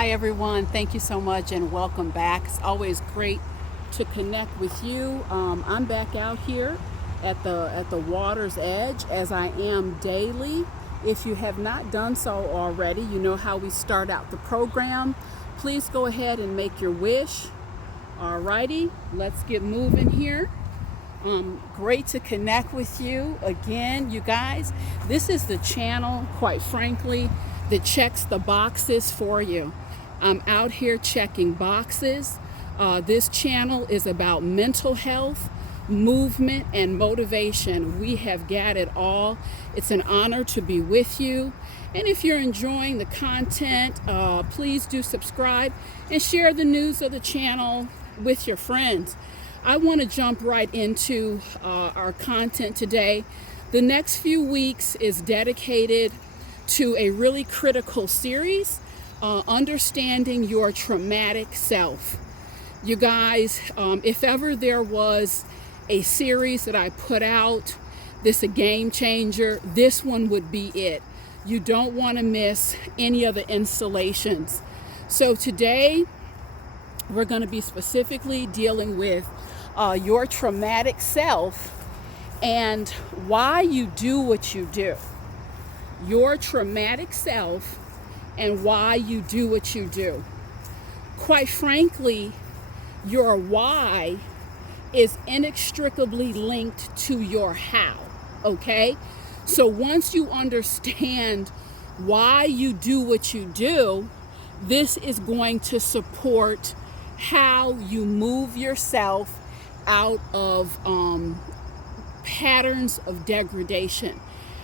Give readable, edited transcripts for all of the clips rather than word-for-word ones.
Hi everyone, thank you so much and welcome back. It's always great to connect with you. I'm back out here at the water's edge as I am daily. If you have not done so already, you know how we start out the program. Please go ahead and make your wish. Alrighty, let's get moving here. Great to connect with you again, you guys. This is the channel, quite frankly, that checks the boxes for you. I'm out here checking boxes. This channel is about mental health, movement, and motivation. We have got it all. It's an honor to be with you. And if you're enjoying the content, please do subscribe and share the news of the channel with your friends. I want to jump right into our content today. The next few weeks is dedicated to a really critical series, understanding your traumatic self. You guys, if ever there was a series that I put out, this a game changer, this one would be it. You don't want to miss any of the installations. So today, we're going to be specifically dealing with your traumatic self and why you do what you do. Your traumatic self and why you do what you do. Quite frankly, your why is inextricably linked to your how, okay? So once you understand why you do what you do, this is going to support how you move yourself out of patterns of degradation,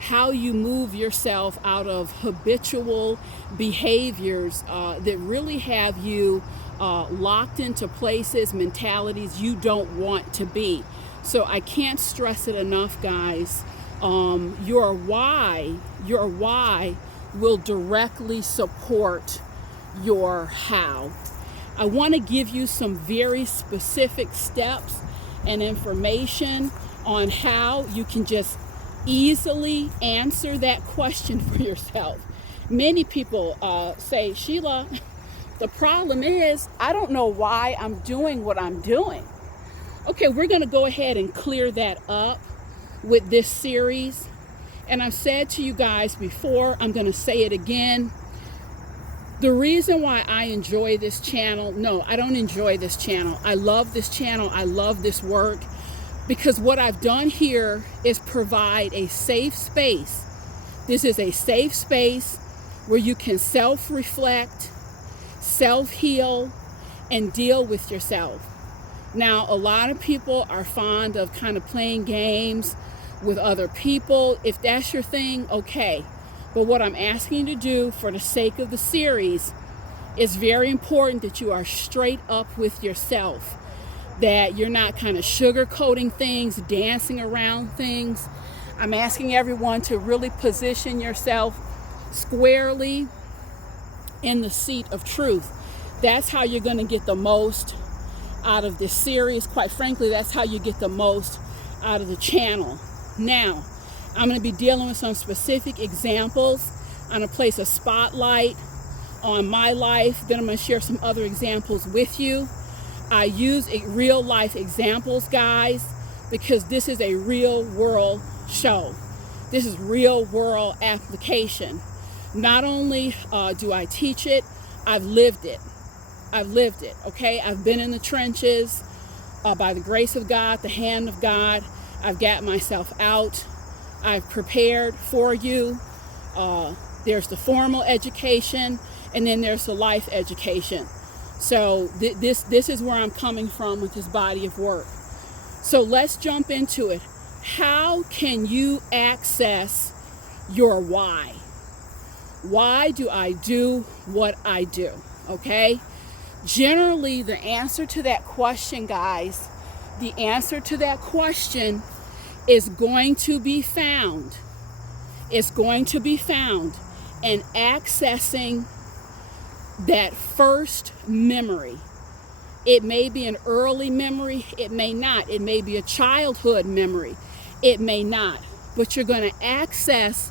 how you move yourself out of habitual behaviors that really have you locked into places, mentalities you don't want to be. So I can't stress it enough, guys. Your why will directly support your how. I want to give you some very specific steps and information on how you can just easily answer that question for yourself. Many people say, Sheila, the problem is I don't know why I'm doing what I'm doing. Okay, we're going to go ahead and clear that up with this series. And I've said to you guys before, I'm going to say it again. The reason why I enjoy this channel, no, I don't enjoy this channel. I love this channel. I love this work because what I've done here is provide a safe space. This is a safe space where you can self-reflect, self-heal, and deal with yourself. Now, a lot of people are fond of kind of playing games with other people. If that's your thing, okay. But what I'm asking you to do for the sake of the series is very important that you are straight up with yourself, that you're not kind of sugarcoating things, dancing around things. I'm asking everyone to really position yourself squarely in the seat of truth. That's how you're going to get the most out of this series. Quite frankly, that's how you get the most out of the channel. Now, I'm going to be dealing with some specific examples. I'm going to place a spotlight on my life. Then I'm going to share some other examples with you. I use real life examples, guys, because this is a real world show. This is real world application. Not only do I teach it, I've lived it. I've lived it, okay? I've been in the trenches by the grace of God, the hand of God. I've got myself out. I've prepared for you. There's the formal education, and then there's the life education. So this is where I'm coming from with this body of work. So let's jump into it. How can you access your why? Why do I do what I do? Okay? Generally, the answer to that question, guys, the answer to that question is going to be found. It's going to be found in accessing that first memory. It may be an early memory. It may not. It may be a childhood memory. It may not. But you're going to access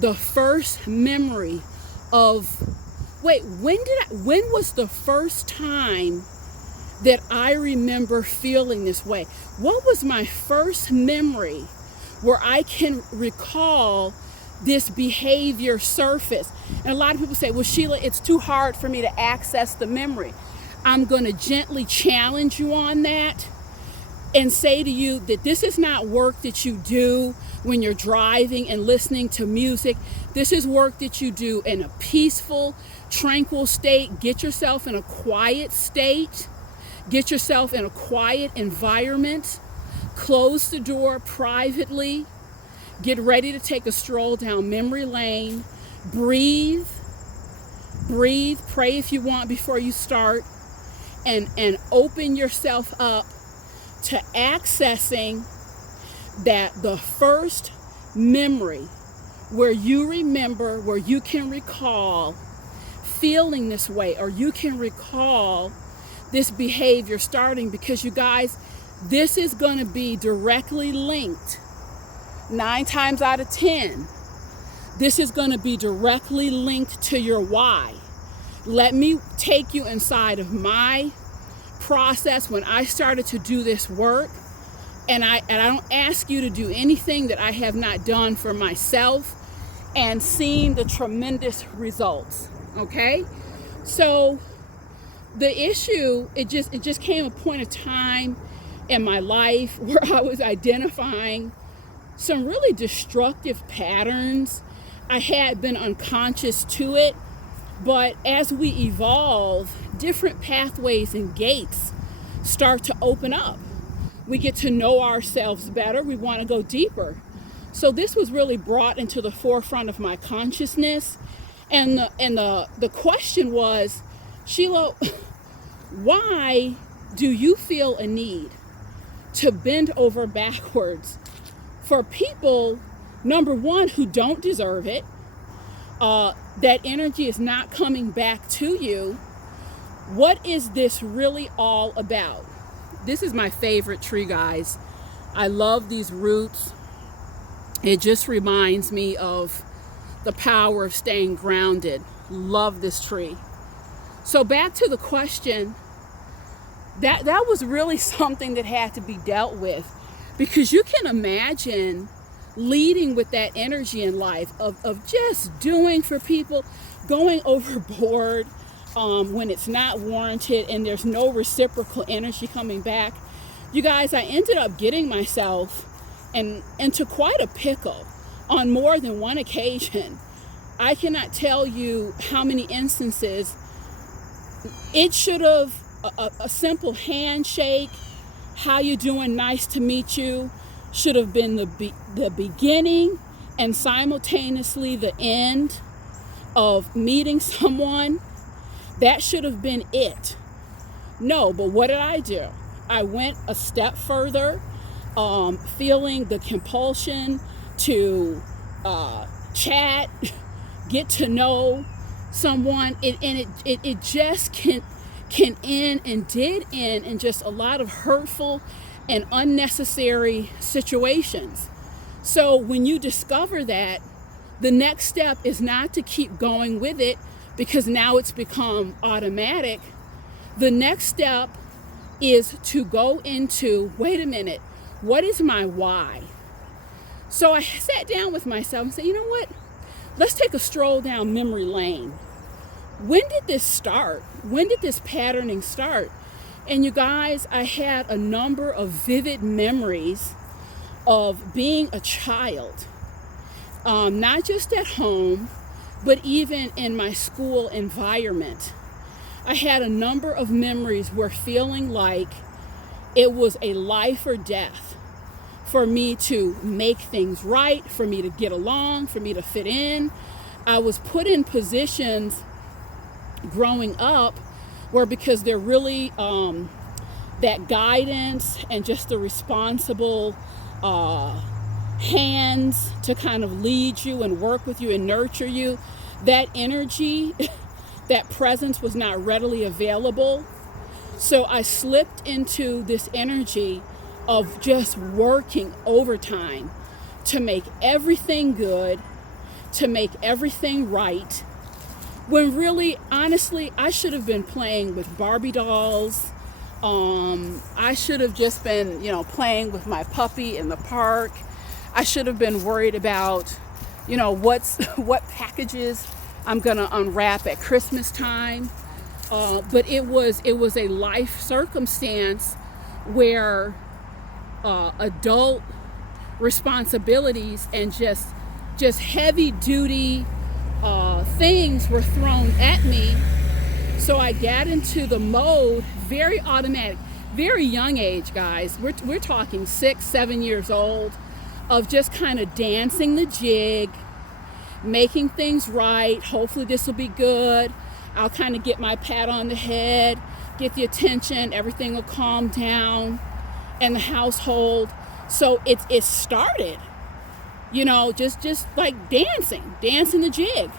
the first memory of wait, when was the first time that I remember feeling this way? What was my first memory where I can recall this behavior surface? And a lot of people say, well, Sheila, it's too hard for me to access the memory. I'm going to gently challenge you on that and say to you that this is not work that you do when you're driving and listening to music. This is work that you do in a peaceful, tranquil state. Get yourself in a quiet state. Get yourself in a quiet environment. Close the door privately. Get ready to take a stroll down memory lane. Breathe. Breathe. Pray if you want before you start. And open yourself up to accessing the first memory where you remember, where you can recall feeling this way, or you can recall this behavior starting, because you guys, this is going to be directly linked 9 times out of 10. This is going to be directly linked to your why. Let me take you inside of my process when I started to do this work. And I don't ask you to do anything that I have not done for myself and seen the tremendous results. Okay? So the issue, it just came a point of time in my life where I was identifying some really destructive patterns. I had been unconscious to it, but as we evolve, different pathways and gates start to open up. We get to know ourselves better. We want to go deeper. So this was really brought into the forefront of my consciousness. And the question was, Sheila, why do you feel a need to bend over backwards for people, number one, who don't deserve it? That energy is not coming back to you. What is this really all about? This is my favorite tree, guys. I love these roots. It just reminds me of the power of staying grounded. Love this tree. So back to the question, that was really something that had to be dealt with, because you can imagine leading with that energy in life of just doing for people, going overboard when it's not warranted and there's no reciprocal energy coming back. You guys, I ended up getting myself into quite a pickle on more than one occasion. I cannot tell you how many instances it should have a simple handshake, how you doing, nice to meet you, should have been the beginning and simultaneously the end of meeting someone. That should have been it. No, but what did I do? I went a step further, feeling the compulsion to chat, get to know someone, it just can end and did end in just a lot of hurtful and unnecessary situations. So when you discover that, the next step is not to keep going with it because now it's become automatic. The next step is to go into, wait a minute, what is my why? So I sat down with myself and said, you know what? Let's take a stroll down memory lane. When did this start? When did this patterning start? And you guys, I had a number of vivid memories of being a child, not just at home, but even in my school environment. I had a number of memories where feeling like it was a life or death for me to make things right, for me to get along, for me to fit in. I was put in positions growing up where, because they're really that guidance and just the responsible hands to kind of lead you and work with you and nurture you, that energy, that presence was not readily available. So I slipped into this energy of just working overtime to make everything good, to make everything right. when really, honestly, I should have been playing with Barbie dolls. I should have just been, playing with my puppy in the park. I should have been worried about, what packages I'm gonna unwrap at Christmas time. But it was a life circumstance where adult responsibilities and just heavy duty things were thrown at me. So I got into the mode, very automatic, very young age, guys. We're talking 6, 7 years old, of just kind of dancing the jig, making things right. Hopefully this will be good. I'll kind of get my pat on the head, get the attention, everything will calm down in the household. So it started, just like dancing the jig.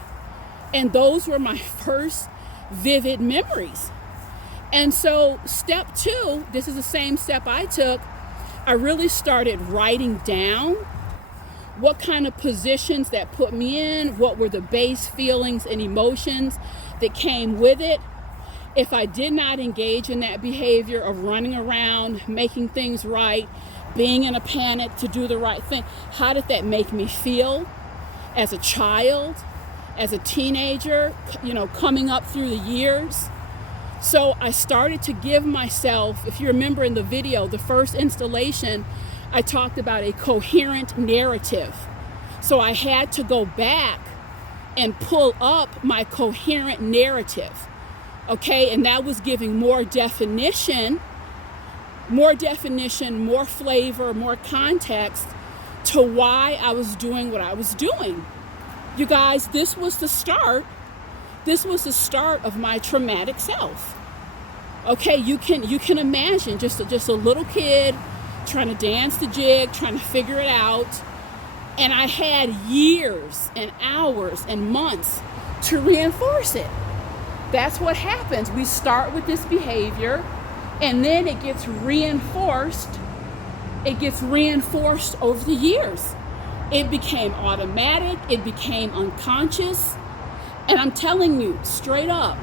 And those were my first vivid memories. And so step 2, this is the same step I took. I really started writing down what kind of positions that put me in, what were the base feelings and emotions that came with it. If I did not engage in that behavior of running around, making things right, being in a panic to do the right thing, how did that make me feel as a child, as a teenager, coming up through the years? So I started to give myself, if you remember in the video, the first installation, I talked about a coherent narrative. So I had to go back and pull up my coherent narrative. Okay, and that was giving more definition, more flavor, more context to why I was doing what I was doing. You guys, this was the start of my traumatic self. Okay, you can imagine just a little kid trying to dance the jig, trying to figure it out. And I had years and hours and months to reinforce it. That's what happens. We start with this behavior, and then it gets reinforced. It gets reinforced over the years. It became automatic. It became unconscious. And I'm telling you straight up,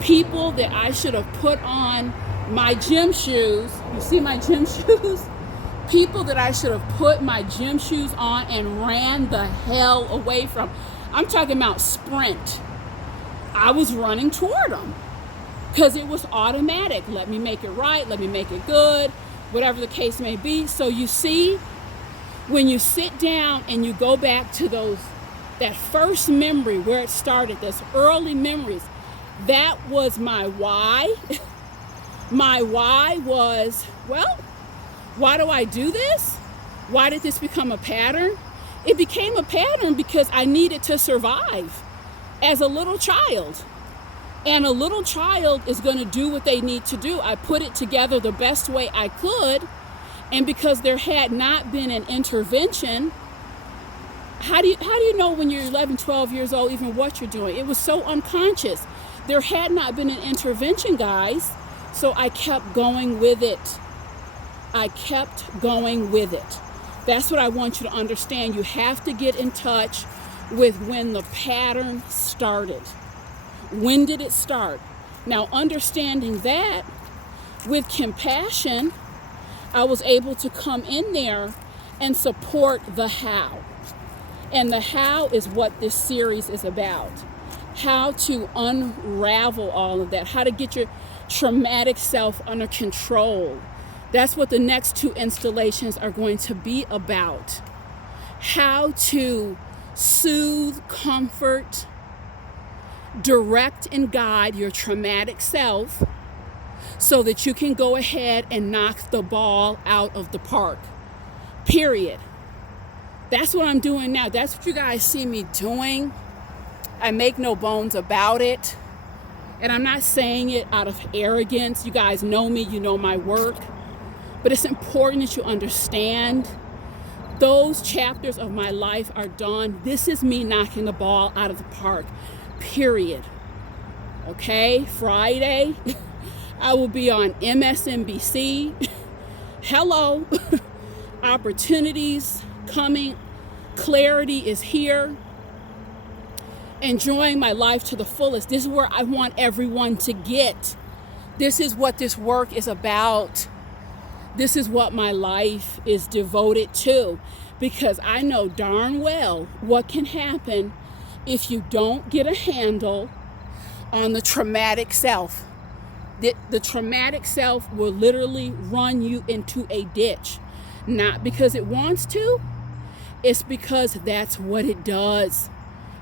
people that I should have put on my gym shoes, you see my gym shoes? People that I should have put my gym shoes on and ran the hell away from. I'm talking about sprint. I was running toward them because it was automatic. Let me make it right. Let me make it good, whatever the case may be. So you see, when you sit down and you go back to that first memory where it started, those early memories, that was my why. My why was, well, why do I do this? Why did this become a pattern? It became a pattern because I needed to survive as a little child. And a little child is going to do what they need to do. I put it together the best way I could. And because there had not been an intervention, how do you know when you're 11, 12 years old even what you're doing? It was so unconscious. There had not been an intervention, guys. So I kept going with it. That's what I want you to understand. You have to get in touch with when the pattern started. When did it start? Now, understanding that, with compassion, I was able to come in there and support the how. And the how is what this series is about. How to unravel all of that. How to get your traumatic self under control. That's what the next 2 installations are going to be about. How to soothe, comfort, direct, and guide your traumatic self so that you can go ahead and knock the ball out of the park. Period. That's what I'm doing now. That's what you guys see me doing. I make no bones about it. And I'm not saying it out of arrogance. You guys know me, you know my work. But it's important that you understand those chapters of my life are done. This is me knocking the ball out of the park, period. Okay, Friday, I will be on MSNBC. Hello, opportunities coming, clarity is here. enjoying my life to the fullest. This is where I want everyone to get. This is what this work is about. This is what my life is devoted to, because I know darn well what can happen if you don't get a handle on the traumatic self. The traumatic self will literally run you into a ditch. Not because it wants to, it's because that's what it does.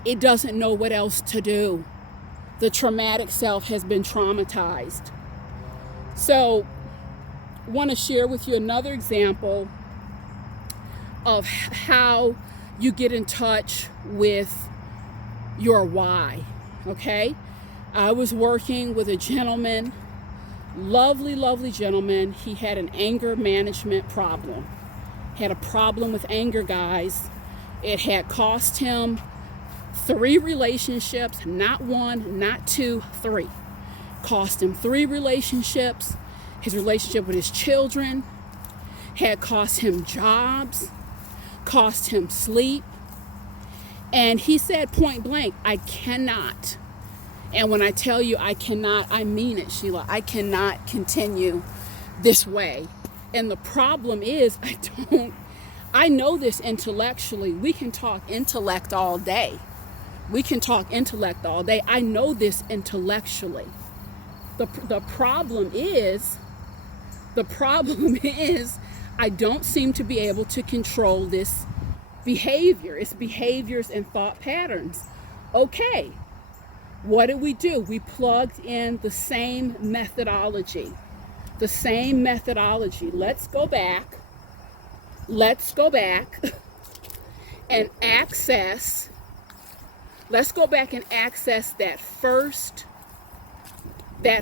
It doesn't know what else to do. The traumatic self has been traumatized. So, I want to share with you another example of how you get in touch with your why, okay? I was working with a gentleman, lovely, lovely gentleman. He had an anger management problem. Had a problem with anger, guys. It had cost him 3 relationships, not 1, not 2, 3. Cost him 3 relationships. His relationship with his children had cost him jobs, cost him sleep. And he said point blank, I cannot. And when I tell you I cannot, I mean it, Sheila. I cannot continue this way. And the problem is, I know this intellectually. We can talk intellect all day. I know this intellectually. The problem is, I don't seem to be able to control this behavior. It's behaviors and thought patterns. Okay, what did we do? We plugged in the same methodology. Let's go back and access that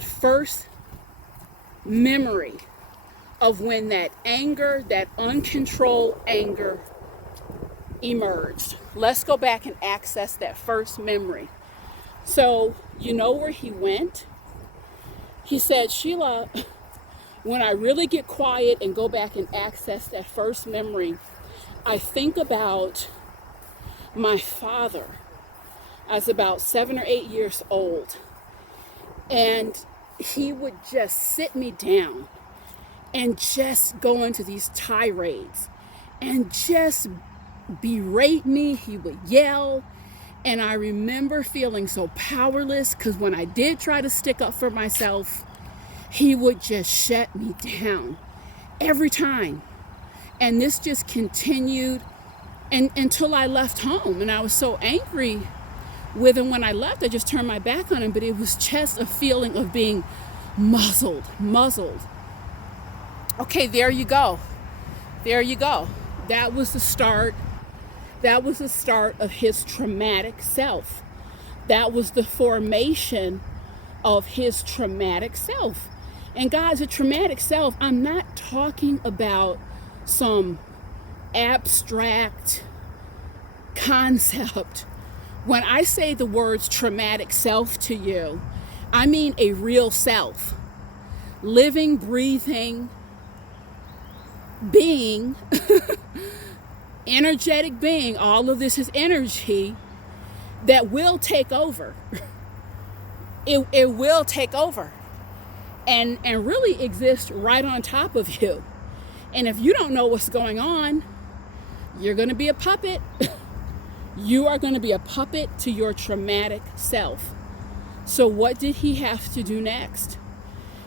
first memory of when that anger, that uncontrolled anger emerged. Let's go back and access that first memory. So, you know where he went? He said, Sheila, when I really get quiet and go back and access that first memory, I think about my father. I was about 7 or 8 years old. And he would just sit me down and just go into these tirades and just berate me. He would yell. And I remember feeling so powerless, because when I did try to stick up for myself, he would just shut me down every time. And this just continued until I left home. And I was so angry with him when I left, I just turned my back on him. But it was just a feeling of being muzzled. Okay, there you go. That was the start of his traumatic self. That was the formation of his traumatic self. And guys, a traumatic self, I'm not talking about some abstract concept. When I say the words traumatic self to you, I mean a real self. Living, breathing, being, energetic being. All of this is energy that will take over. It will take over and really exist right on top of you. And if you don't know what's going on, you're going to be a puppet. You are going to be a puppet to your traumatic self. So what did he have to do next?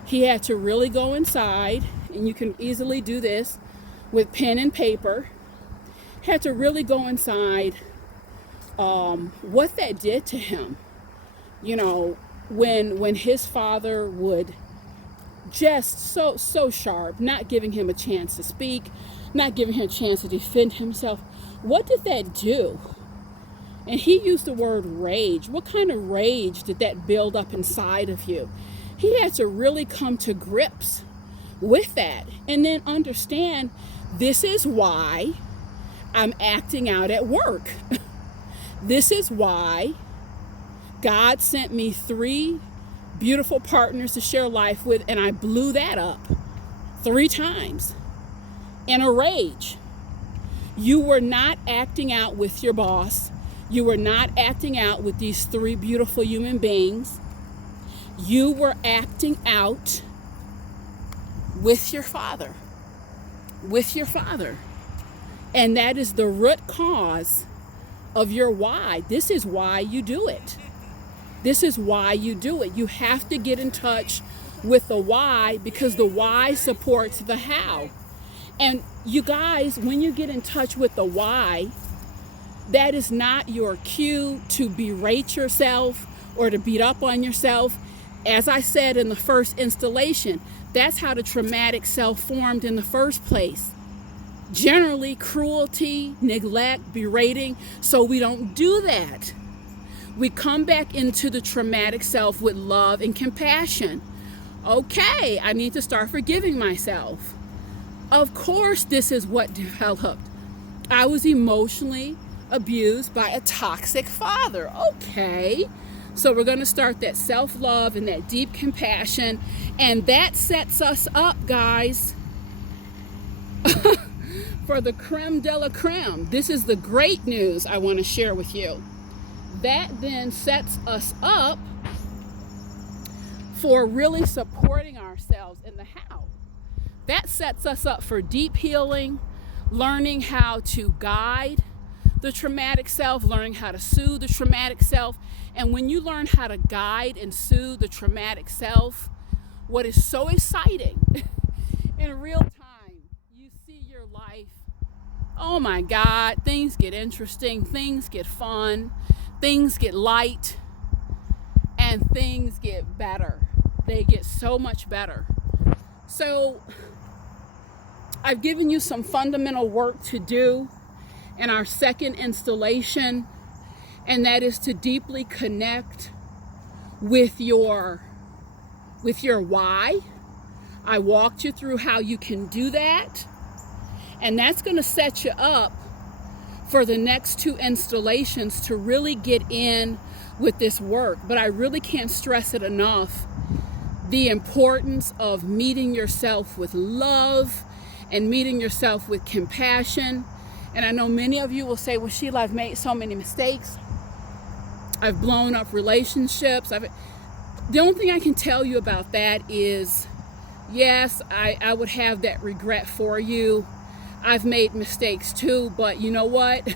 He had to really go inside, and you can easily do this with pen and paper. Had to really go inside what that did to him. You know, when his father would just so sharp, not giving him a chance to speak, not giving him a chance to defend himself. What did that do? And he used the word rage. What kind of rage did that build up inside of you? He had to really come to grips with that and then understand, this is why I'm acting out at work. This is why God sent me 3 beautiful partners to share life with, and I blew that up 3 times in a rage. You were not acting out with your boss. You were not acting out with these three beautiful human beings. You were acting out with your father. With your father. And that is the root cause of your why. This is why you do it. This is why you do it. You have to get in touch with the why, because the why supports the how. And you guys, when you get in touch with the why, that is not your cue to berate yourself or to beat up on yourself. As I said in the first installation, that's how the traumatic self formed in the first place. Generally, cruelty, neglect, berating, so we don't do that. We come back into the traumatic self with love and compassion. Okay, I need to start forgiving myself. Of course, this is what developed. I was emotionally abused by a toxic father. Okay, so we're going to start that self-love and that deep compassion, and that sets us up, guys, for the creme de la creme. This is the great news I want to share with you. That then sets us up for really supporting ourselves in the how. That sets us up for deep healing, learning how to guide the traumatic self, learning how to soothe the traumatic self. And when you learn how to guide and soothe the traumatic self, what is so exciting in real time, you see your life, oh my God, things get interesting, things get fun, things get light, and things get better. They get so much better. So I've given you some fundamental work to do in our second installation, and that is to deeply connect with your why. I walked you through how you can do that, and that's going to set you up for the next two installations to really get in with this work. But I really can't stress it enough, the importance of meeting yourself with love and meeting yourself with compassion. And I know many of you will say, well, Sheila, I've made so many mistakes. I've blown up relationships. The only thing I can tell you about that is, yes, I would have that regret for you. I've made mistakes too, but you know what?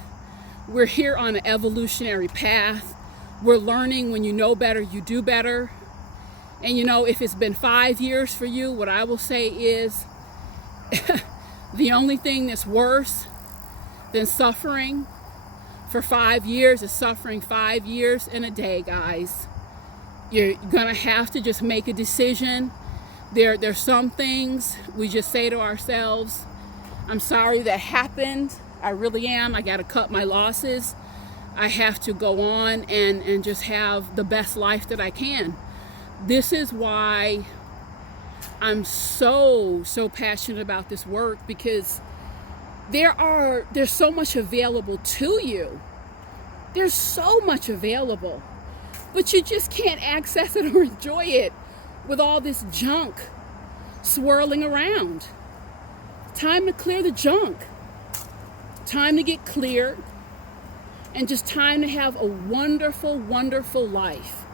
We're here on an evolutionary path. We're learning. When you know better, you do better. And you know, if it's been 5 years for you, what I will say is the only thing that's worse than suffering for 5 years is suffering 5 years in a day, guys. You're gonna have to just make a decision. There's some things we just say to ourselves, I'm sorry that happened. I really am. I gotta cut my losses. I have to go on and just have the best life that I can. This is why I'm so passionate about this work, because there's so much available to you. There's so much available, but you just can't access it or enjoy it with all this junk swirling around. Time to clear the junk. Time to get cleared, and just time to have a wonderful, wonderful life.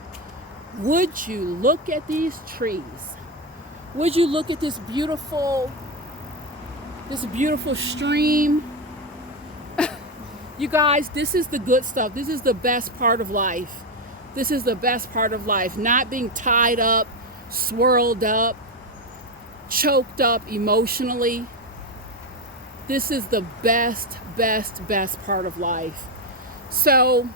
Would you look at these trees? Would you look at this beautiful stream? You guys, this is the good stuff. This is the best part of life. This is the best part of life. Not being tied up, swirled up, choked up emotionally. This is the best part of life. So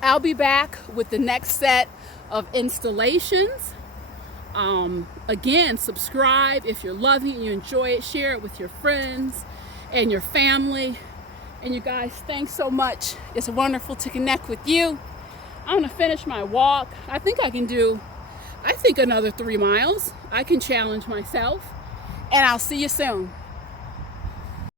I'll be back with the next set of installations. Again, subscribe if you're loving it, you enjoy it, share it with your friends and your family. And you guys, thanks so much. It's wonderful to connect with you. I'm gonna finish my walk. I think I can do another 3 miles. I can challenge myself, and I'll see you soon.